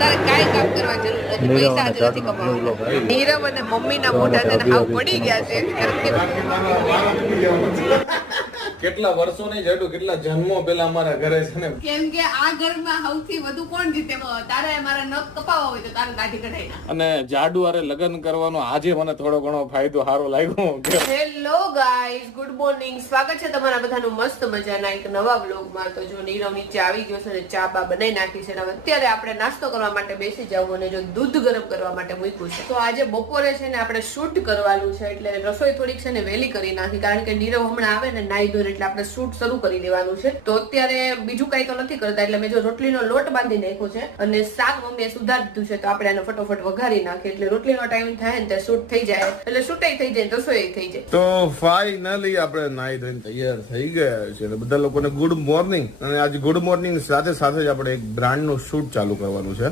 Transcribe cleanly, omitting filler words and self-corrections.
તારે કાંઈ કામ કરવા જરૂર નથી, પૈસા જ નથી કમાવાના. નીરવ અને મમ્મીના મોઢા છે ને હાવ પડી ગયા છે. કેટલા વર્ષોની જેટલું કેટલા જન્મો પેલા અમારા ઘરે છે ને. કેમ કે આ ઘરમાં સૌથી વધુ કોણ જીતે? તારે મારા નખ કપાવવા હોય તો તારે દાઢી કઢાઈ નાખ. અને જાડુ હારે લગ્ન કરવાનો આજે મને થોડો ઘણો ફાયદો સારો લાગ્યો. Hello guys, good morning. સ્વાગત છે તમારા બધાનું મસ્ત મજાના એક નવા વ્લોગમાં. તો જો નીરવ નીચે આવી ગયો છે ને ચા બા બનાવી નાખી છે. હવે અત્યારે આપણે નાસ્તો કરવા માટે બેસી જવું અને જો દૂધ ગરમ કરવા માટે મૂક્યું છે. તો આજે બપોરે છે ને આપણે શૂટ કરવાનું છે, એટલે રસોઈ થોડીક છે ને વહેલી કરી નાખી, કારણ કે નીરવ હમણાં આવે ને નાઈ ધોઈને એટલે આપણે શૂટ શરૂ કરી દેવાનું છે. તો અત્યારે બીજું કઈ તો નથી કરતા, એટલે મેં જો રોટલીનો લોટ બાંધી નાખ્યો છે અને શાક મમ્મીએ સુધારી દીધું છે. તો આપણે આને ફટોફટ વઘારી નાખીએ એટલે રોટલીનો ટાઈમ થાય ને તે શૂટ થઈ જાય, એટલે શૂટાઈ થઈ જાય, રસોઈ થઈ જાય. તો ફાઇનલી આપણે નાઈ ધોઈને તૈયાર થઈ ગયા છે. બધા લોકોને ગુડ મોર્નિંગ. અને આજે ગુડ મોર્નિંગ સાથે સાથે જ આપણે એક બ્રાન્ડ નું શૂટ ચાલુ કરવાનું છે.